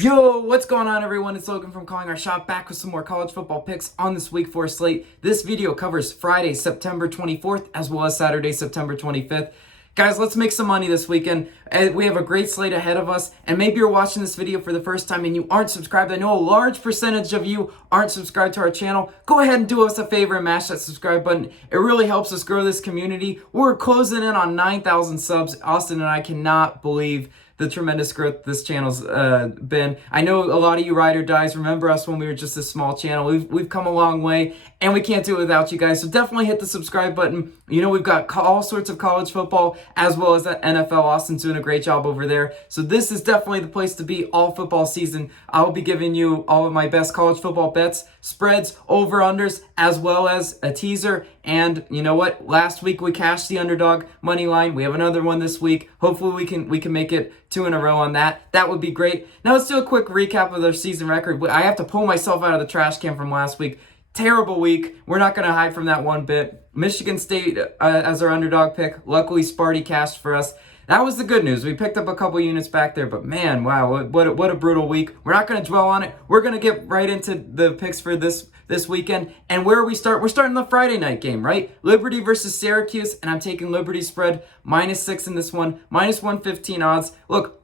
Yo, what's going on everyone? It's Logan from Calling Our Shot, back with some more college football picks on this week 4 slate. This video covers Friday, September 24th, as well as Saturday, September 25th. Guys, let's make some money this weekend. We have a great slate ahead of us, and maybe you're watching this video for the first time and you aren't subscribed. I know a large percentage of you aren't subscribed to our channel. Go ahead and do us a favor and mash that subscribe button. It really helps us grow this community. We're closing in on 9,000 subs. Austin and I cannot believe the tremendous growth this channel's been. I know a lot of you ride or dies remember us when we were just a small channel. We've come a long way, and we can't do it without you guys. So definitely hit the subscribe button. You know, we've got all sorts of college football as well as NFL. Austin's doing a great job over there. So this is definitely the place to be all football season. I'll be giving you all of my best college football bets, spreads, over-unders, as well as a teaser. And you know what? Last week we cashed the underdog money line. We have another one this week. Hopefully we can make it 2 in a row on that. That would be great. Now let's do a quick recap of their season record. I have to pull myself out of the trash can from last week. Terrible week. We're not going to hide from that one bit. Michigan State as our underdog pick. Luckily, Sparty cashed for us. That was the good news. We picked up a couple units back there, but man, wow, what a brutal week. We're not going to dwell on it. We're going to get right into the picks for this weekend. And where we start? We're starting the Friday night game, right? Liberty versus Syracuse, and I'm taking Liberty spread -6 in this one, -115 odds. Look,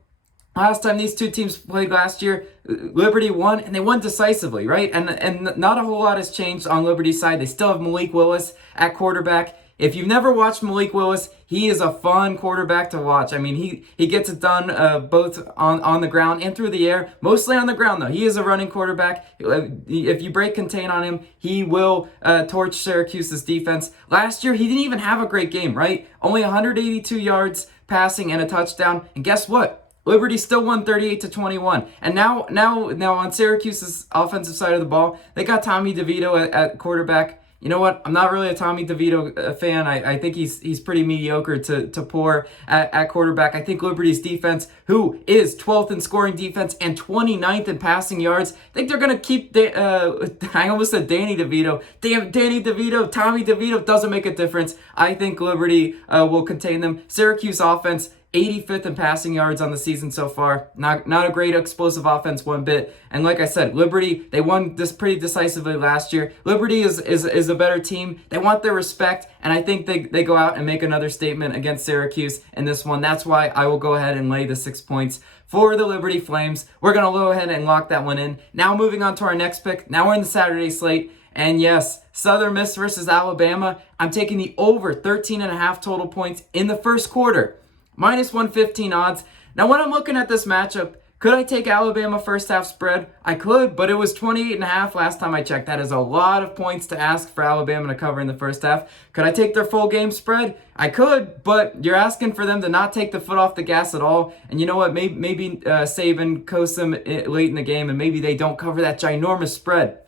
last time these two teams played last year, Liberty won, and they won decisively, right? And not a whole lot has changed on Liberty's side. They still have Malik Willis at quarterback. If you've never watched Malik Willis, he is a fun quarterback to watch. I mean, he gets it done both on the ground and through the air. Mostly on the ground, though. He is a running quarterback. If you break contain on him, he will torch Syracuse's defense. Last year, he didn't even have a great game, right? Only 182 yards passing and a touchdown. And guess what? Liberty still won 38-21. And now on Syracuse's offensive side of the ball, they got Tommy DeVito at quarterback. You know what? I'm not really a Tommy DeVito fan. I think he's pretty mediocre to poor at quarterback. I think Liberty's defense, who is 12th in scoring defense and 29th in passing yards, I think they're going to keep, I almost said Danny DeVito. Damn, Danny DeVito, Tommy DeVito, doesn't make a difference. I think Liberty will contain them. Syracuse offense, 85th in passing yards on the season so far. Not a great explosive offense one bit. And like I said, Liberty, they won this pretty decisively last year. Liberty is a better team. They want their respect, and I think they go out and make another statement against Syracuse in this one. That's why I will go ahead and lay the 6 points for the Liberty Flames. We're going to go ahead and lock that one in. Now moving on to our next pick. Now we're in the Saturday slate. And yes, Southern Miss versus Alabama. I'm taking the over 13.5 total points in the first quarter. -115 odds. Now, when I'm looking at this matchup, could I take Alabama first half spread? I could, but it was 28.5 last time I checked. That is a lot of points to ask for Alabama to cover in the first half. Could I take their full game spread? I could, but you're asking for them to not take the foot off the gas at all. And you know what? Maybe Saban coasts them late in the game, and maybe they don't cover that ginormous spread.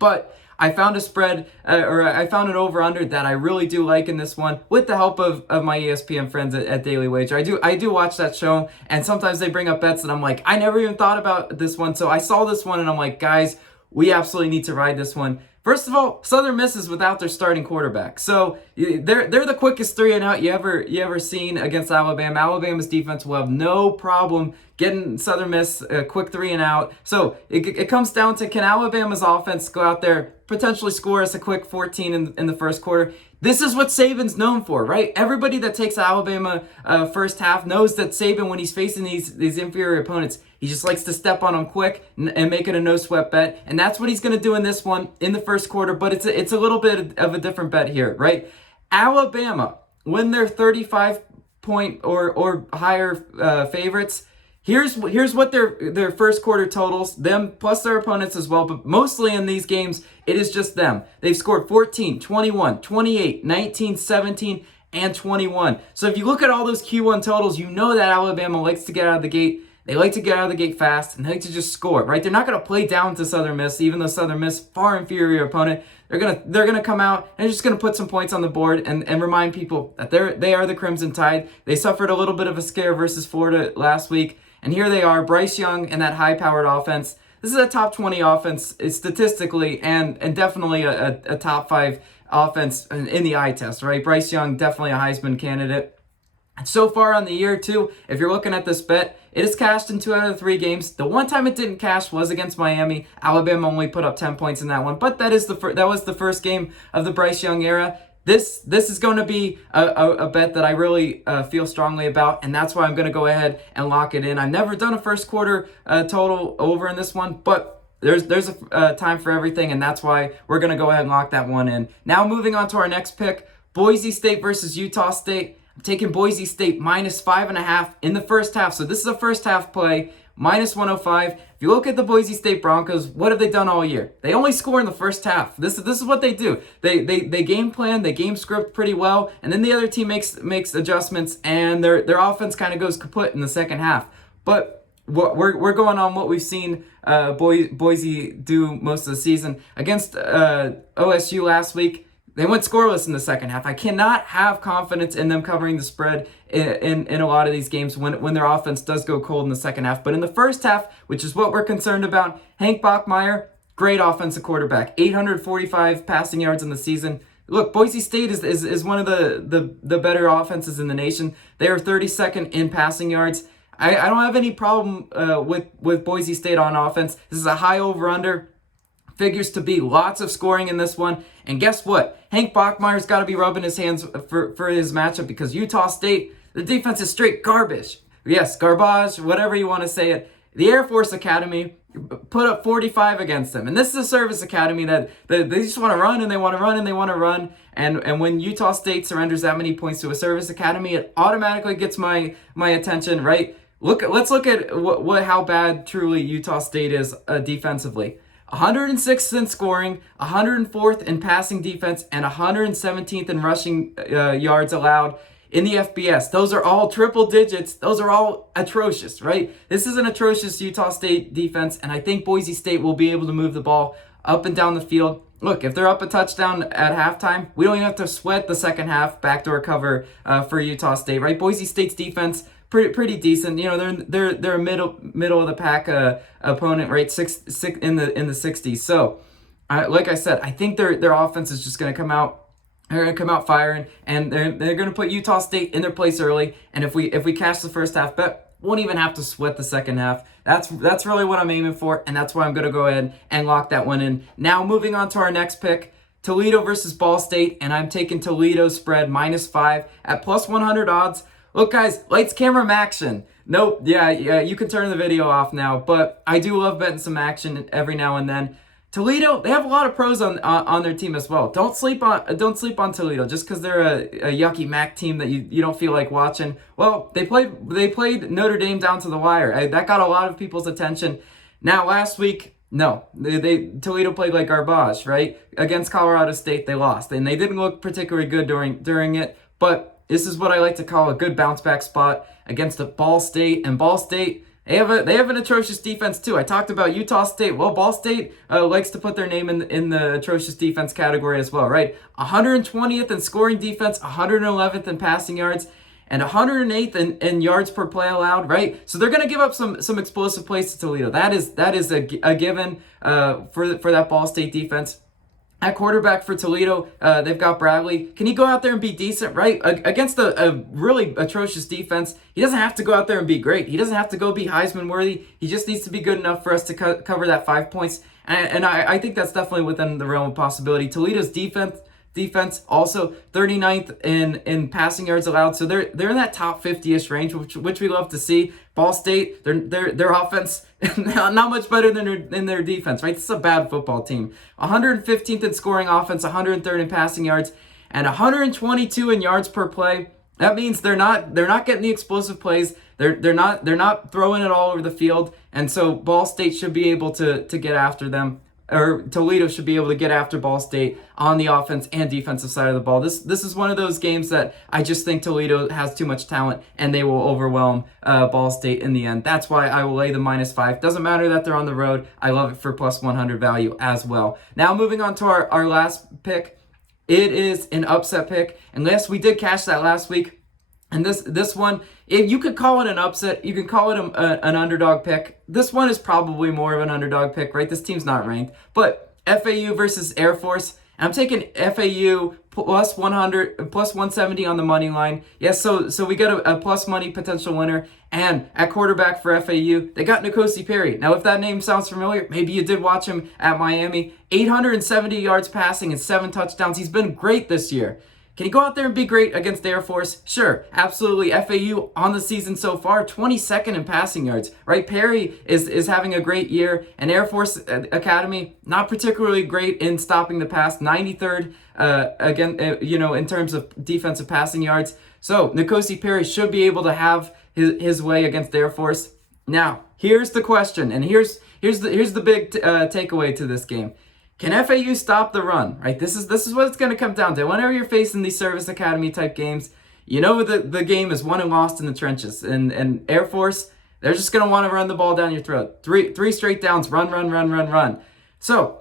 But I found a spread, I found an over-under that I really do like in this one, with the help of my ESPN friends at Daily Wager. I do watch that show, and sometimes they bring up bets that I'm like, I never even thought about this one. So I saw this one, and I'm like, guys, we absolutely need to ride this one. First of all, Southern Miss is without their starting quarterback. So they're the quickest 3 and out you ever seen against Alabama. Alabama's defense will have no problem getting Southern Miss a quick 3 and out. So it comes down to, can Alabama's offense go out there, potentially score us a quick 14 in the first quarter? This is what Saban's known for, right? Everybody that takes Alabama first half knows that Saban, when he's facing these inferior opponents, he just likes to step on them quick and make it a no-sweat bet. And that's what he's going to do in this one in the first quarter. But it's a little bit of a different bet here, right? Alabama, when they're 35-point or higher favorites, here's what their first quarter totals, them plus their opponents as well, but mostly in these games, it is just them. They've scored 14, 21, 28, 19, 17, and 21. So if you look at all those Q1 totals, you know that Alabama likes to get out of the gate. They like to get out of the gate fast, and they like to just score, right? They're not going to play down to Southern Miss, even though Southern Miss, far inferior opponent. They're gonna come out and just gonna put some points on the board and remind people that they are the Crimson Tide. They suffered a little bit of a scare versus Florida last week, and here they are, Bryce Young and that high-powered offense. This is a top 20 offense statistically, and definitely a top 5 offense in the eye test, right? Bryce Young, definitely a Heisman candidate. So far on the year, too, if you're looking at this bet, it has cashed in 2 out of the 3 games. The one time it didn't cash was against Miami. Alabama only put up 10 points in that one, but that was the first game of the Bryce Young era. This is going to be a bet that I really feel strongly about, and that's why I'm going to go ahead and lock it in. I've never done a first quarter total over in this one, but there's a time for everything, and that's why we're going to go ahead and lock that one in. Now moving on to our next pick, Boise State versus Utah State. I'm taking Boise State minus 5.5 in the first half. So this is a first half play, minus 105. If you look at the Boise State Broncos, what have they done all year? They only score in the first half. This is what they do. They game plan, they game script pretty well, and then the other team makes adjustments, and their offense kind of goes kaput in the second half. But we're going on what we've seen Boise do most of the season against OSU last week. They went scoreless in the second half. I cannot have confidence in them covering the spread in a lot of these games when their offense does go cold in the second half. But in the first half, which is what we're concerned about, Hank Bachmeier, great offensive quarterback, 845 passing yards in the season. Look, Boise State is one of the better offenses in the nation. They are 32nd in passing yards. I don't have any problem with Boise State on offense. This is a high over-under. Figures to be lots of scoring in this one. And guess what? Hank Bachmeier's got to be rubbing his hands for his matchup, because Utah State, the defense is straight garbage. Yes, garbage, whatever you want to say it. The Air Force Academy put up 45 against them. And this is a service academy that they just want to run, and they want to run, and they want to run. And when Utah State surrenders that many points to a service academy, it automatically gets my attention, right? Let's look at how bad truly Utah State is defensively. 106th in scoring, 104th in passing defense, and 117th in rushing yards allowed in the FBS. Those are all triple digits. Those are all atrocious, right? This is an atrocious Utah State defense, and I think Boise State will be able to move the ball up and down the field. Look, if they're up a touchdown at halftime, we don't even have to sweat the second half backdoor cover for Utah State, right? Boise State's defense, pretty decent. You know, they're a middle of the pack opponent, right? Six in the 60s. So, like I said, I think their offense is just going to come out. They're going to come out firing, and they're going to put Utah State in their place early. And if we cash the first half bet, won't even have to sweat the second half. That's really what I'm aiming for, and that's why I'm going to go ahead and lock that one in. Now, moving on to our next pick, Toledo versus Ball State, and I'm taking Toledo spread -5 at plus 100 odds. Look, guys, lights, camera, action. Nope, yeah, you can turn the video off now, but I do love betting some action every now and then. Toledo, they have a lot of pros on their team as well. Don't sleep on Toledo just because they're a yucky MAC team that you don't feel like watching. Well, they played Notre Dame down to the wire. That got a lot of people's attention. Now, last week, no, Toledo played like garbage, right? Against Colorado State, they lost, and they didn't look particularly good during it. But this is what I like to call a good bounce back spot against the Ball State, and Ball State, they have an atrocious defense too. I talked about Utah State. Well, Ball State likes to put their name in the atrocious defense category as well, right? 120th in scoring defense, 111th in passing yards, and 108th in yards per play allowed, right? So they're going to give up some explosive plays to Toledo. That is a given for that Ball State defense. At quarterback for Toledo, they've got Bradley. Can he go out there and be decent, right? Against a really atrocious defense, he doesn't have to go out there and be great. He doesn't have to go be Heisman worthy. He just needs to be good enough for us to cover that 5 points. And I think that's definitely within the realm of possibility. Toledo's defense also 39th in passing yards allowed. So they're in that top 50-ish range, which we love to see. Ball State, their offense not much better than their defense, right? This is a bad football team. 115th in scoring offense, 103rd in passing yards, and 122 in yards per play. That means they're not getting the explosive plays. They're not throwing it all over the field, and so Ball State should be able to get after them. Or Toledo should be able to get after Ball State on the offense and defensive side of the ball. This is one of those games that I just think Toledo has too much talent, and they will overwhelm Ball State in the end. That's why I will lay the -5. Doesn't matter that they're on the road. I love it for plus 100 value as well. Now moving on to our last pick. It is an upset pick. And yes, we did cash that last week. And this one, if you could call it an upset, you can call it an underdog pick. This one is probably more of an underdog pick, right? This team's not ranked. But FAU versus Air Force, And I'm taking FAU plus 100, plus 170 on the money line. Yes, so we get a plus money potential winner. And at quarterback for FAU, they got N'Kosi Perry. Now, if that name sounds familiar, maybe you did watch him at Miami. 870 yards passing and 7 touchdowns. He's been great this year. Can he go out there and be great against the Air Force? Sure, absolutely. FAU on the season so far, 22nd in passing yards, right? Perry is having a great year, and Air Force Academy, not particularly great in stopping the pass, 93rd in terms of defensive passing yards. So N'Kosi Perry should be able to have his way against the Air Force. Now, here's the question, and here's the big takeaway to this game. Can FAU stop the run, right? This is what it's going to come down to. Whenever you're facing these service academy type games, you know the game is won and lost in the trenches. And Air Force, they're just going to want to run the ball down your throat. Three straight downs, run. So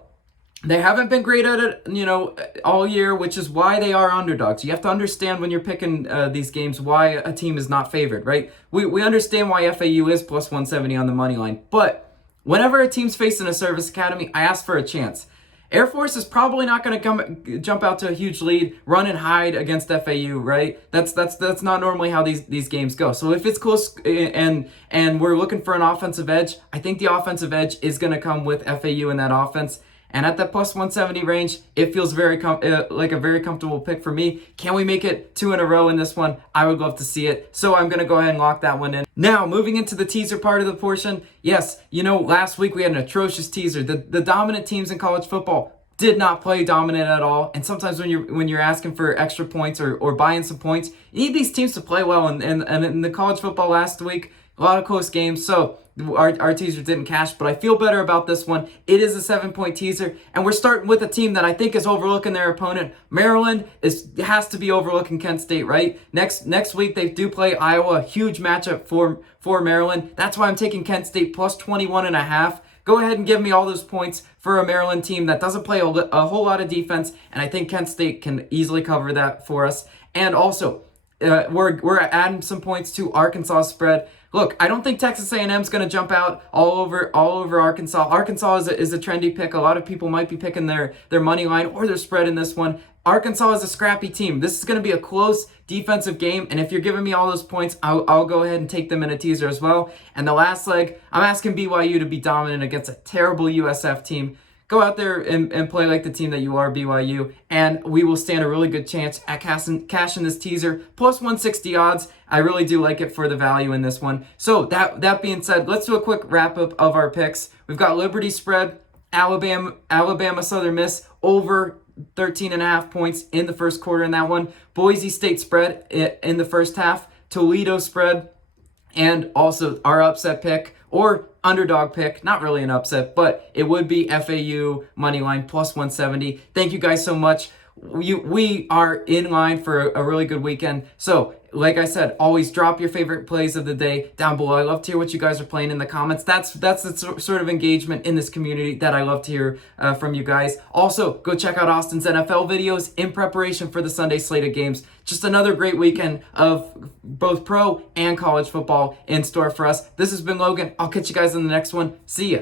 they haven't been great at it, all year, which is why they are underdogs. You have to understand when you're picking these games why a team is not favored, right? We understand why FAU is plus 170 on the money line, but whenever a team's facing a service academy, I ask for a chance. Air Force is probably not going to jump out to a huge lead, run and hide against FAU, right? That's not normally how these games go. So if it's close and we're looking for an offensive edge, I think the offensive edge is going to come with FAU in that offense. And at that plus 170 range, it feels like a very comfortable pick for me. Can we make it 2 in a row in this one? I would love to see it. So I'm going to go ahead and lock that one in. Now, moving into the teaser part of the portion. Yes, last week we had an atrocious teaser. The dominant teams in college football did not play dominant at all. And sometimes when you're asking for extra points or buying some points, you need these teams to play well. And in the college football last week, a lot of close games. So our teaser didn't cash, but I feel better about this one. It is a 7-point teaser, and we're starting with a team that I think is overlooking their opponent. Maryland has to be overlooking Kent State, right? Next week they do play Iowa, a huge matchup for Maryland. That's why I'm taking Kent State plus 21.5. Go ahead and give me all those points for a Maryland team that doesn't play a whole lot of defense, and I think Kent State can easily cover that for us. And also, we're adding some points to Arkansas spread. Look, I don't think Texas A&M is going to jump out all over Arkansas. Arkansas is a trendy pick. A lot of people might be picking their money line or their spread in this one. Arkansas is a scrappy team. This is going to be a close defensive game, and if you're giving me all those points, I'll go ahead and take them in a teaser as well. And the last leg, I'm asking BYU to be dominant against a terrible USF team. Go out there and play like the team that you are, BYU, and we will stand a really good chance at cashing this teaser. Plus 160 odds. I really do like it for the value in this one. So that being said, let's do a quick wrap-up of our picks. We've got Liberty spread, Alabama Southern Miss, over 13.5 points in the first quarter in that one. Boise State spread in the first half. Toledo spread, and also our upset pick, or underdog pick, not really an upset, but it would be FAU moneyline plus 170. Thank you guys so much. We are in line for a really good weekend. So, like I said, always drop your favorite plays of the day down below. I love to hear what you guys are playing in the comments. That's the sort of engagement in this community that I love to hear from you guys. Also, go check out Austin's NFL videos in preparation for the Sunday slate of games. Just another great weekend of both pro and college football in store for us. This has been Logan. I'll catch you guys in the next one. See ya.